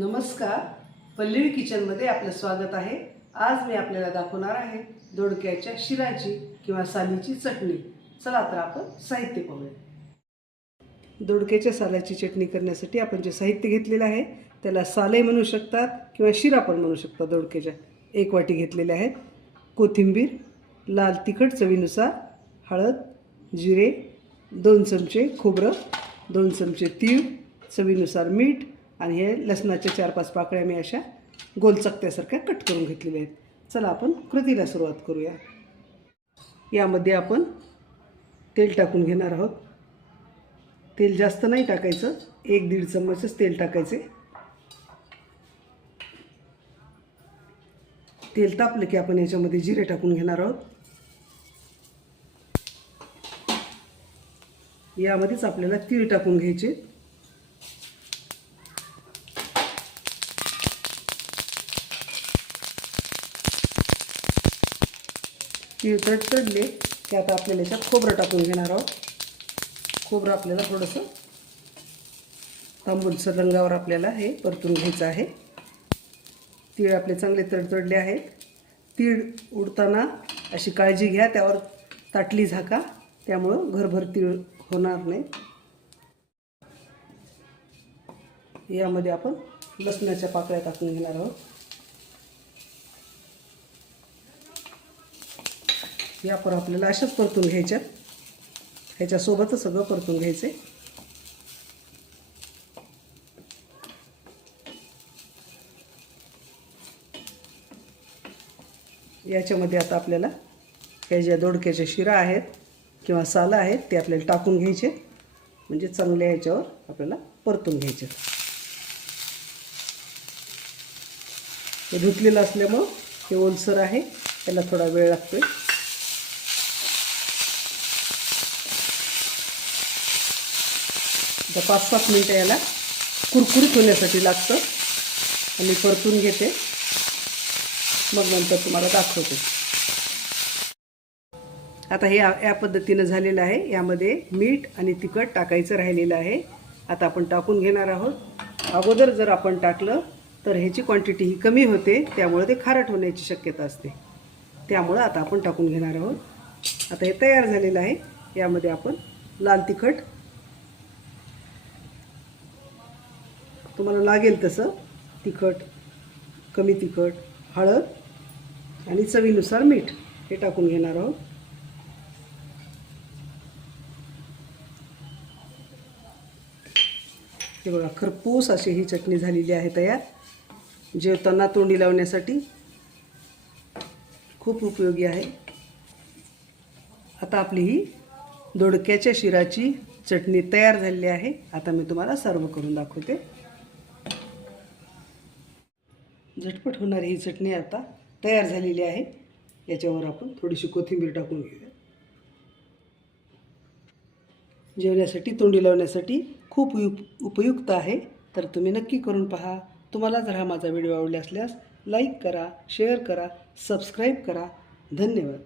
नमस्कार. पल्लवी किचनमध्ये आपलं स्वागत आहे. आज मी आपल्याला दाखवणार आहे दोडक्याच्या शिराची किंवा सालीची चटणी. चला तर आपण साहित्य पाहूया. दोडक्याच्या सालाची चटणी करण्यासाठी आपण जे साहित्य घेतलेलं आहे त्याला साले म्हणू शकतात किंवा शिरा पण म्हणू शकतात दोडक्याच्या. एक वाटी घेतलेल्या आहेत कोथिंबीर लाल तिखट चवीनुसार हळद जिरे दोन चमचे खोबरं दोन चमचे तीळ चवीनुसार मीठ आणि हे लसणाच्या चार पाच पाकळ्या मी अशा गोलचकत्यासारख्या कट करून घेतलेल्या आहेत. चला आपण कृतीला सुरुवात करूया. यामध्ये आपण तेल टाकून घेणार आहोत. तेल जास्त नाही टाकायचं. एक दीड चम्मचच तेल टाकायचे. तेल तापलं की आपण याच्यामध्ये जिरे टाकून घेणार आहोत. यामध्येच आपल्याला तीळ टाकून घ्यायचे. तीळ तडतडले की आता आपल्याला याच्यात खोबरं टाकून घेणार आहोत. खोबरं आपल्याला थोडंसं तांबूलसर रंगावर आपल्याला हे परतून घ्यायचं आहे. तीळ आपले चांगले तडतडले आहेत. तीळ उडताना अशी काळजी घ्या त्यावर ताटली झाका त्यामुळं घरभर तीळ होणार नाही. यामध्ये आपण लसणाच्या पाकळ्या टाकून घेणार आहोत. यापर आपल्याला अशाच परतून घ्यायच्या ह्याच्यासोबतच सगळं परतून घ्यायचं आहे याच्यामध्ये आता आपल्याला ह्या ज्या दोडक्याच्या शिरा आहेत किंवा सालं आहेत ते आपल्याला टाकून घ्यायचे. म्हणजे चांगल्या याच्यावर आपल्याला परतून घ्यायचे. हे धुतलेलं असल्यामुळं हे ओलसर आहे त्याला थोडा वेळ लागतोय. तर पाच सात मिनटं याला कुरकुरीत होण्यासाठी लागतं. आणि परतून घेते. मग नंतर तुम्हाला दाखवते. आता हे या या पद्धतीनं झालेलं आहे. यामध्ये मीठ आणि तिखट टाकायचं राहिलेलं आहे. आता आपण टाकून घेणार आहोत. अगोदर जर आपण टाकलं तर ह्याची क्वांटिटी ही कमी होते. त्यामुळे ते खारट होण्याची शक्यता असते. त्यामुळं आता आपण टाकून घेणार आहोत. आता हे तयार झालेलं आहे. यामध्ये आपण लाल तिखट तुम्हाला लागेल तसं. तिखट कमी तिखट हळद आणि चवीनुसार मीठ हे टाकून घेणार आहोत. हे बघा खरपूस अशी ही चटणी झालेली आहे तयार. जेवताना तोंडी लावण्यासाठी खूप उपयोगी आहे. आता आपली ही दोडक्याच्या शिराची चटणी तयार झालेली आहे. आता मी तुम्हाला सर्व करून दाखवते. झटपट होणारी ही चटणी आता तयार झालेली आहे. याच्यावर आपण थोडीशी कोथिंबीर टाकून घेऊया. जेवण्यासाठी तोंडी लावण्यासाठी खूप उप उपयुक्त आहे. तर तुम्ही नक्की करून पहा. तुम्हाला जर हा माझा व्हिडिओ आवडला असल्यास लाईक करा शेअर करा सबस्क्राईब करा. धन्यवाद.